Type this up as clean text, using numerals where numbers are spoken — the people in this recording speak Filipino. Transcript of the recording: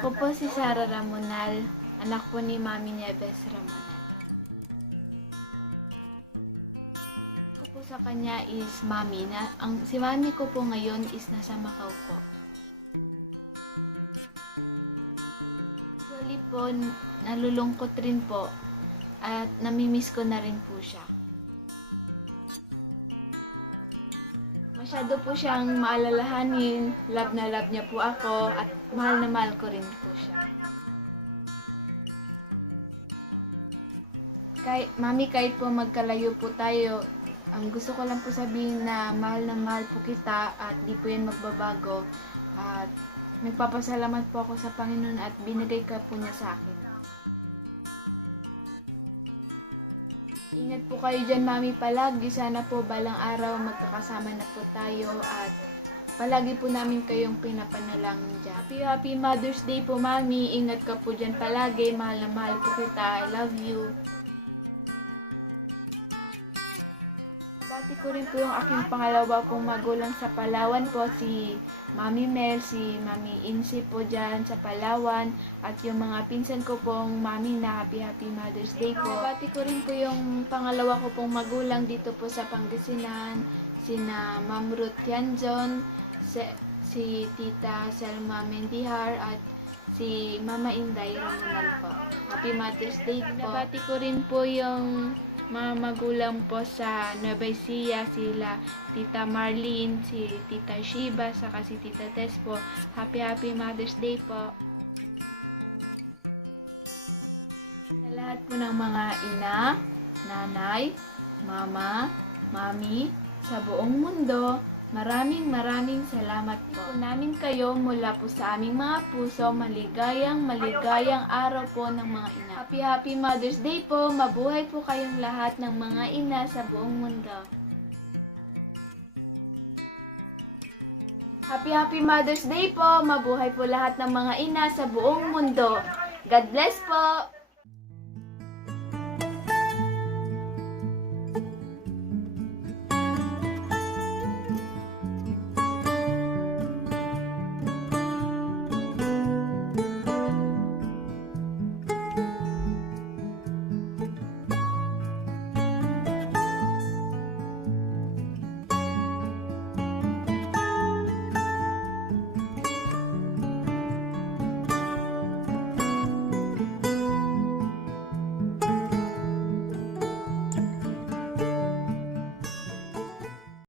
Ako po si Sara Ramonal, anak po ni Mami Nieves Ramonal. Ako po sa kanya is Mami. Si Mami ko po ngayon is nasa Macau po. Actually po, nalulungkot rin po at namimiss ko na rin po siya. Masyado po siyang maalalahanin, love na love niya po ako at mahal na mahal ko rin po siya. Mami, kahit po magkalayo po tayo, gusto ko lang po sabihin na mahal po kita at di po yan magbabago. At nagpapasalamat po ako sa Panginoon at binigay ka po niya sa akin. Ingat po kayo dyan, Mami, palagi. Sana po balang araw magkakasama na po tayo at palagi po namin kayong pinapanalangin dyan. Happy Mother's Day po, Mami. Ingat ka po dyan palagi. Mahal na mahal po kita. I love you. Bati ko rin po yung aking pangalawa pong magulang sa Palawan po, si Mami Mel, si Mami Insi po dyan sa Palawan, at yung mga pinsan ko pong Mami na Happy Mother's Day po. Bati ko rin po yung pangalawa ko pong magulang dito po sa Pangasinan, sina Ma'am Ruth Tianzon, si Tita Selma Mendihar, at si Mama Inday Ramonal po. Happy Mother's Day po. Bati ko rin po yung mga magulang po sa Nueva Ecija, sila Tita Marlene, si Tita Shiba, saka si Tita Tess po. Happy Mother's Day po. Sa lahat po ng mga ina, nanay, mama, mami, sa buong mundo, maraming salamat po. Namin kayo mula po sa aming mga puso, maligayang araw po ng mga ina. Happy Mother's Day po. Mabuhay po kayong lahat ng mga ina sa buong mundo. Happy Mother's Day po. Mabuhay po lahat ng mga ina sa buong mundo. God bless po.